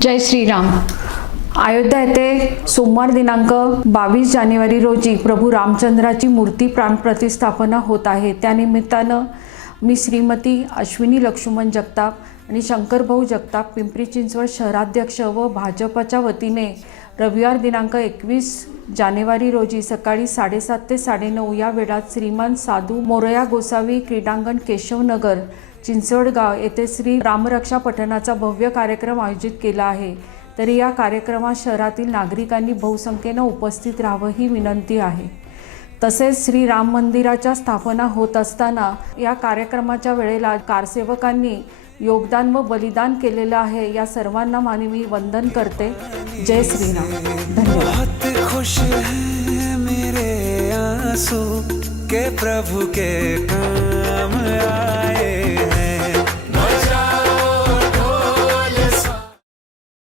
जय श्रीराम. अयोध्या येथे सोमवार दिनांक बावीस जानेवारी रोजी प्रभू रामचंद्राची मूर्ती प्राणप्रतिष्ठापना होत आहे. त्यानिमित्तानं मी श्रीमती अश्विनी लक्ष्मण जगताप आणि शंकरभाऊ जगताप पिंपरी चिंचवड शहराध्यक्ष व भाजपच्या वतीने रविवार दिनांक एकवीस जानेवारी रोजी सकाळी साडेसात ते साडेनऊ या वेळात श्रीमान साधू मोरया गोसावी क्रीडांगण केशवनगर चिंचवडगाव येथे श्री रामरक्षा पठणाचा भव्य कार्यक्रम आयोजित केला आहे. तरी या कार्यक्रमात शहरातील नागरिकांनी बहुसंख्येनं उपस्थित राहावं ही विनंती आहे. तसेच श्री राम मंदिराच्या स्थापना होत असताना या कार्यक्रमाच्या वेळेला कारसेवकांनी योगदान व बलिदान केलेलं आहे. या सर्वांना मानवी वंदन करते. जय श्रीराम. धन्यवाद. बहुत खुश है मेरे आंसू के प्रभु के काम